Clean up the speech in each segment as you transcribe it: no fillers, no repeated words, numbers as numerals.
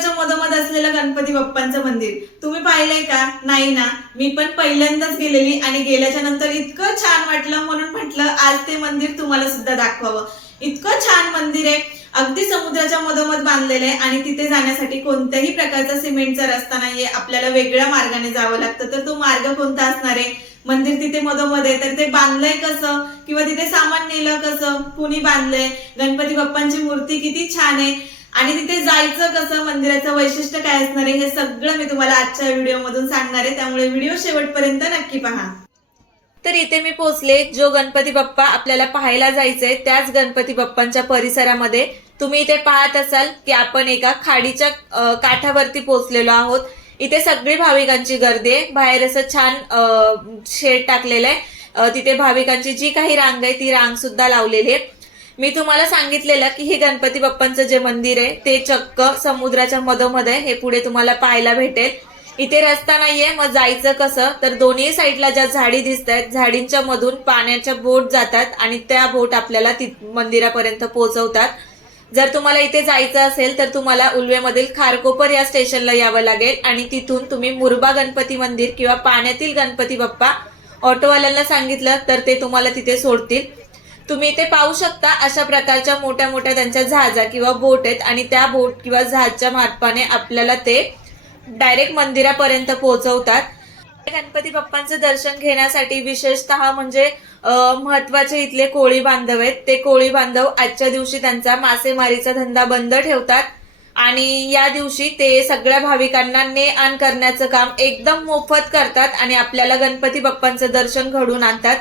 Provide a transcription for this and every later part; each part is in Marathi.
समुद्राच्या मधोमध असलेलं गणपती बाप्पांचं मंदिर तुम्ही पाहिलंय का? नाही ना. मी पण पहिल्यांदाच गेलेली आणि गेल्याच्या नंतर इतकं छान वाटलं म्हणून म्हटलं आज ते मंदिर तुम्हाला सुद्धा दाखवावं. इतकं छान मंदिर आहे, अगदी समुद्राच्या मधोमध बांधलेलं आहे आणि तिथे जाण्यासाठी कोणत्याही प्रकारचा सिमेंटचा रस्ता नाहीये. आपल्याला वेगळ्या मार्गाने जावं लागतं. तर तो मार्ग कोणता असणार आहे? मंदिर तिथे मधोमध आहे, तर ते बांधलंय कसं किंवा तिथे सामान नेलं कसं, कुणी बांधलंय, गणपती बाप्पांची मूर्ती किती छान आहे आणि तिथे जायचं कसं, मंदिराचं वैशिष्ट्य काय असणार आहे, हे सगळं मी तुम्हाला आजच्या व्हिडिओ मधून सांगणार आहे. त्यामुळे व्हिडिओ शेवटपर्यंत नक्की पहा. तर इथे मी पोहोचले. जो गणपती बाप्पा आपल्याला पाहायला जायचंय त्याच गणपती बाप्पांच्या परिसरामध्ये तुम्ही इथे पाहत असाल की आपण एका खाडीच्या काठावरती पोहोचलेलो आहोत. इथे सगळी भाविकांची गर्दी आहे. बाहेर असं छान शेड टाकलेलं आहे. तिथे भाविकांची जी काही रांग आहे ती रांग सुद्धा लावलेली आहे. मी तुम्हाला सांगितलेलं की हे गणपती बाप्पांचं जे मंदिर आहे ते चक्क समुद्राच्या मधोमध आहे. हे पुढे तुम्हाला पाहायला भेटेल. इथे रस्ता नाहीये, मग जायचं कसं? तर दोन्ही साईडला ज्या झाडी दिसत आहेत, झाडींच्या मधून पाण्याच्या बोट जातात आणि त्या बोट आपल्याला मंदिरापर्यंत पोहोचवतात. जर तुम्हाला इथे जायचं असेल तर तुम्हाला उल्वेमधील खारकोपर या स्टेशनला यावं लागेल आणि तिथून तुम्ही मुरबा गणपती मंदिर किंवा पाण्यातील गणपती बाप्पा ऑटोवाल्यांना सांगितलं तर ते तुम्हाला तिथे सोडतील. तुम्ही इथे पाहू शकता अशा प्रकारच्या मोठ्या मोठ्या त्यांच्या जहाजा किंवा बोट आहेत आणि त्या बोट किंवा जहाजच्या मार्फाने आपल्याला ते डायरेक्ट मंदिरापर्यंत पोहोचवतात. गणपती बाप्पांचं दर्शन घेण्यासाठी विशेषतः म्हणजे महत्वाचे इथले कोळी बांधव आहेत. ते कोळी बांधव आजच्या दिवशी त्यांचा मासेमारीचा धंदा बंद ठेवतात आणि या दिवशी ते सगळ्या भाविकांना ने आण करण्याचं काम एकदम मोफत करतात आणि आपल्याला गणपती बाप्पांचं दर्शन घडवून आणतात.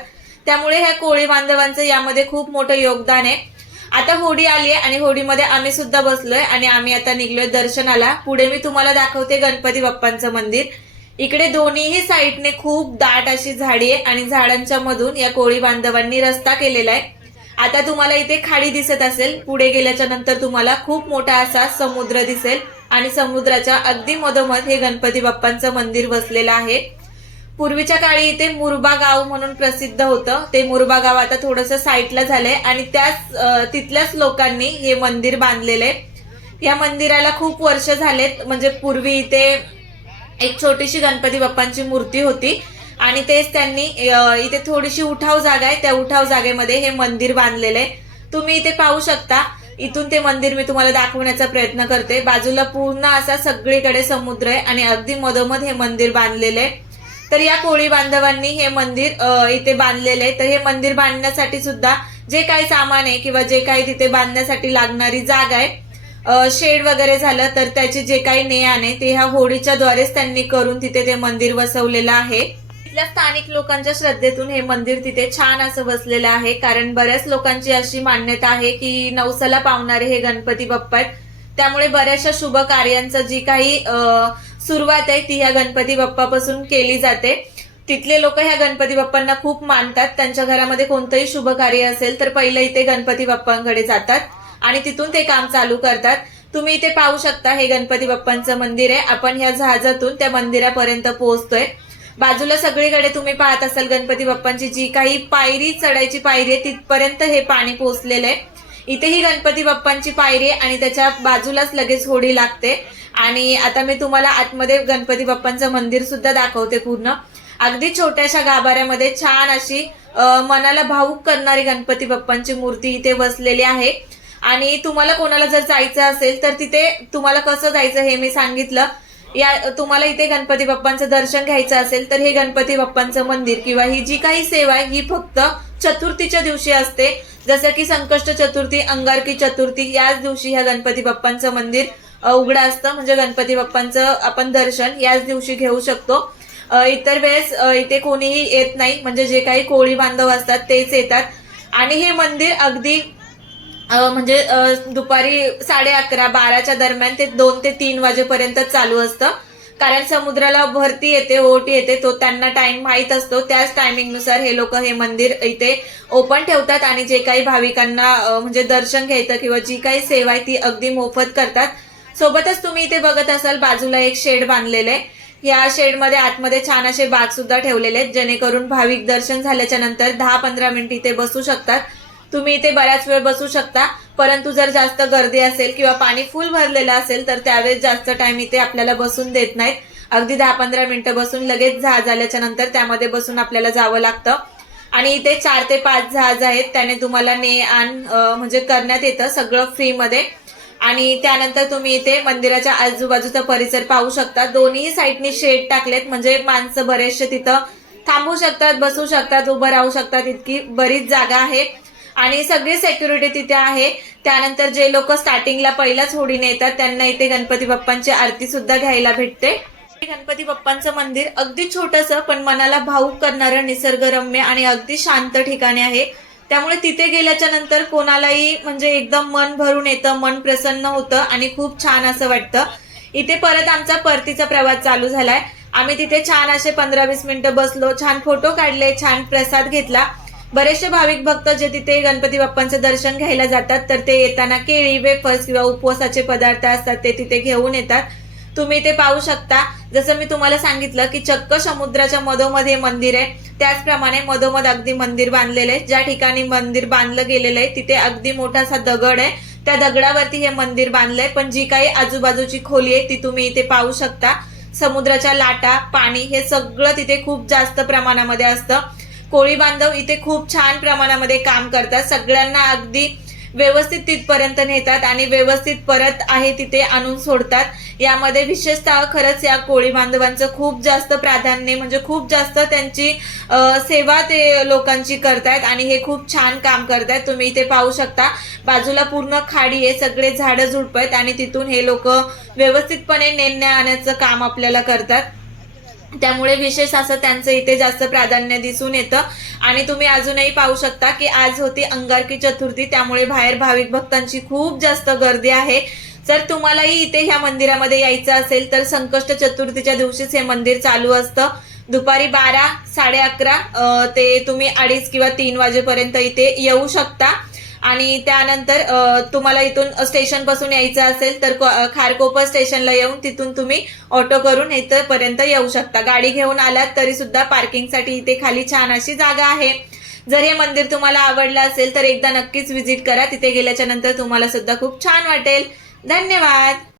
त्यामुळे ह्या कोळी बांधवांचं यामध्ये खूप मोठं योगदान आहे. आता होडी आली आहे आणि होडीमध्ये आम्ही सुद्धा बसलोय आणि आम्ही आता निघलोय दर्शनाला. पुढे मी तुम्हाला दाखवते गणपती बाप्पांचं मंदिर. इकडे दोन्हीही साईडने खूप दाट अशी झाडी आहे आणि झाडांच्या मधून या कोळी बांधवांनी रस्ता केलेला आहे. आता तुम्हाला इथे खाडी दिसत असेल. पुढे गेल्याच्या नंतर तुम्हाला खूप मोठा असा समुद्र दिसेल आणि समुद्राच्या अगदी मधोमध हे गणपती बाप्पांचं मंदिर वसलेलं आहे. पूर्वीच्या काळी इथे मुरबा गाव म्हणून प्रसिद्ध होतं. ते मुरबा गाव आता थोडंसं साईडला झालंय आणि तिथल्याच लोकांनी हे मंदिर बांधलेलं आहे. या मंदिराला खूप वर्ष झालेत. म्हणजे पूर्वी इथे एक छोटीशी गणपती बाप्पांची मूर्ती होती आणि तेच त्यांनी इथे थोडीशी उठाव जागा आहे, त्या उठाव जागेमध्ये हे मंदिर बांधलेलं आहे. तुम्ही इथे पाहू शकता. इथून ते मंदिर मी तुम्हाला दाखवण्याचा प्रयत्न करते. बाजूला पूर्ण असा सगळीकडे समुद्र आहे आणि अगदी मधोमध हे मंदिर बांधलेलं आहे. तर या कोळी बांधवांनी हे मंदिर इथे बांधलेलं आहे. तर हे मंदिर बांधण्यासाठी सुद्धा जे काही सामान आहे किंवा जे काही तिथे बांधण्यासाठी लागणारी जागा आहे, शेड वगैरे झालं तर त्याची जे काही ने आणे ते ह्या होडीच्या द्वारेच त्यांनी करून तिथे ते मंदिर वसवलेलं आहे. इथल्या स्थानिक लोकांच्या श्रद्धेतून हे मंदिर तिथे छान असं बसलेलं आहे. कारण बऱ्याच लोकांची अशी मान्यता आहे की नवसाला पावणारे हे गणपती बाप्पा आहेत. त्यामुळे बऱ्याचशा शुभ कार्यांचं जी काही सुरुवात आहे ती ह्या गणपती बाप्पापासून केली जाते. तिथले लोक ह्या गणपती बाप्पांना खूप मानतात. त्यांच्या घरामध्ये कोणतंही शुभ कार्य असेल तर पहिलं इथे गणपती बाप्पांकडे जातात आणि तिथून ते काम चालू करतात. तुम्ही इथे पाहू शकता हे गणपती बाप्पांचं मंदिर आहे. आपण ह्या जहाजातून त्या मंदिरापर्यंत पोहोचतोय. बाजूला सगळीकडे तुम्ही पाहत असाल गणपती बाप्पांची जी काही पायरी चढायची पायरी आहे तिथपर्यंत हे पाणी पोहोचलेलं आहे. इथे ही गणपती बाप्पांची पायरी आहे आणि त्याच्या बाजूलाच लगेच होडी लागते. आणि आता मी तुम्हाला आतमध्ये गणपती बाप्पांचं मंदिर सुद्धा दाखवते. पूर्ण अगदी छोट्याशा गाभाऱ्यामध्ये छान अशी मनाला भावुक करणारी गणपती बाप्पांची मूर्ती इथे बसलेली आहे. आणि तुम्हाला कोणाला जर जायचं असेल तर तिथे तुम्हाला कसं जायचं हे मी सांगितलं. तुम्हाला इथे गणपती बाप्पांचं दर्शन घ्यायचं असेल तर हे गणपती बाप्पांचं मंदिर किंवा ही जी काही सेवा आहे ही फक्त चतुर्थीच्या दिवशी असते. जसं की संकष्ट चतुर्थी, अंगारकी चतुर्थी याच दिवशी ह्या गणपती बाप्पांचं मंदिर उघडं असतं. म्हणजे गणपती बाप्पांचं आपण दर्शन याच दिवशी घेऊ शकतो. इतर वेळेस इथे कोणीही येत नाही. म्हणजे जे काही कोळी बांधव असतात तेच येतात. आणि हे मंदिर अगदी म्हणजे दुपारी 11:30-12च्या दरम्यान ते 2 ते 3 वाजेपर्यंत चालू असतं. कारण समुद्राला भरती येते, ओहोटी येते, तो त्यांना टाइम माहीत असतो. त्याच टायमिंगनुसार हे लोक हे मंदिर इथे ओपन ठेवतात आणि जे काही भाविकांना म्हणजे दर्शन घ्यायचं किंवा जी काही सेवा आहे ती अगदी मोफत करतात. सोबतच तुम्ही इथे बघत असाल बाजूला एक शेड बांधलेलं आहे. या शेडमध्ये आतमध्ये छान असे बाग सुद्धा ठेवलेले आहेत जेणेकरून भाविक दर्शन झाल्याच्या नंतर 10-15 मिनिट इथे बसू शकतात. तुम्ही इथे बऱ्याच वेळ बसू शकता, परंतु जर जास्त गर्दी असेल किंवा पाणी फुल भरलेलं असेल तर त्यावेळेस जास्त टाइम इथे आपल्याला बसून देत नाहीत. अगदी 10-15 मिनिटं बसून लगेच जहाज आल्याच्या नंतर त्यामध्ये बसून आपल्याला जावं लागतं. आणि इथे 4 ते 5 जहाज आहेत, त्याने तुम्हाला ने आण म्हणजे करण्यात येतं सगळं फ्रीमध्ये. आणि त्यानंतर तुम्ही इथे मंदिराच्या आजूबाजूचा परिसर पाहू शकता. दोन्ही साईडनी शेड टाकलेत, म्हणजे माणसं बरेचसे तिथं थांबू शकतात, बसू शकतात, उभं राहू शकतात, इतकी बरीच जागा आहे. आणि सगळी सिक्युरिटी तिथे आहे. त्यानंतर जे लोक स्टार्टिंगला पहिल्याच होडीने येतात त्यांना इथे गणपती बाप्पांची आरती सुद्धा घ्यायला भेटते. गणपती बाप्पांचं मंदिर अगदी छोटंसं पण मनाला भावुक करणारं, निसर्गरम्य आणि अगदी शांत ठिकाणी आहे. त्यामुळे तिथे गेल्याच्या नंतर कोणालाही म्हणजे एकदम मन भरून येतं, मन प्रसन्न होतं आणि खूप छान असं वाटतं. इथे परत आमचा परतीचा प्रवास चालू झालाय. आम्ही तिथे छान असे 15-20 मिनिटं बसलो, छान फोटो काढले, छान प्रसाद घेतला. बरेचसे भाविक भक्त जे तिथे गणपती बाप्पांचं दर्शन घ्यायला जातात तर ते येताना केळी, वेफर्स किंवा उपवासाचे पदार्थ असतात ते तिथे घेऊन येतात. तुम्ही इथे पाहू शकता, जसं मी तुम्हाला सांगितलं की चक्क समुद्राच्या मधोमध हे मंदिर आहे, त्याचप्रमाणे मधोमध अगदी मंदिर बांधलेलं आहे. ज्या ठिकाणी मंदिर बांधलं गेलेलं आहे तिथे अगदी मोठासा दगड आहे, त्या दगडावरती हे मंदिर बांधलंय. पण जी काही आजूबाजूची खोली आहे ती तुम्ही इथे पाहू शकता. समुद्राच्या लाटा, पाणी हे सगळं तिथे खूप जास्त प्रमाणामध्ये असतं. कोळी बांधव इथे खूप छान प्रमाणामध्ये काम करतात, सगळ्यांना अगदी व्यवस्थित तिथपर्यंत नेतात आणि व्यवस्थित परत आहे तिथे आणून सोडतात. यामध्ये विशेषतः खरंच या कोळी बांधवांचं खूप जास्त प्राधान्य, म्हणजे खूप जास्त त्यांची सेवा ते लोकांची करतायत आणि हे खूप छान काम करतायत. तुम्ही इथे पाहू शकता बाजूला पूर्ण खाडी आहे, सगळे झाडं झुडप आहेत आणि तिथून हे लोक व्यवस्थितपणे नेण्या आणण्याचं काम आपल्याला करतात. त्यामुळे विशेष असं त्यांचं इथे जास्त प्राधान्य दिसून येतं. आणि तुम्ही अजूनही पाहू शकता की आज होती अंगारकी चतुर्थी, त्यामुळे बाहेर भाविक भक्तांची खूप जास्त गर्दी आहे. जर तुम्हालाही इथे ह्या मंदिरामध्ये यायचं असेल तर संकष्ट चतुर्थीच्या दिवशीच हे मंदिर चालू असतं. दुपारी 12, 11:30 ते तुम्ही 2:30 किंवा 3 वाजेपर्यंत इथे येऊ शकता. आणि त्यानंतर तुम्हाला इथून स्टेशन पासून यायचं असेल तर खारकोपर स्टेशनला येऊन तिथून तुम्ही ऑटो करून इथपर्यंत येऊ शकता. गाडी घेऊन आलात तरी सुद्धा पार्किंगसाठी इथे खाली छान अशी जागा आहे. जर हे मंदिर तुम्हाला आवडलं असेल तर एकदा नक्कीच व्हिजिट करा. तिथे गेल्याच्या नंतर तुम्हाला सुद्धा खूप छान वाटेल. धन्यवाद.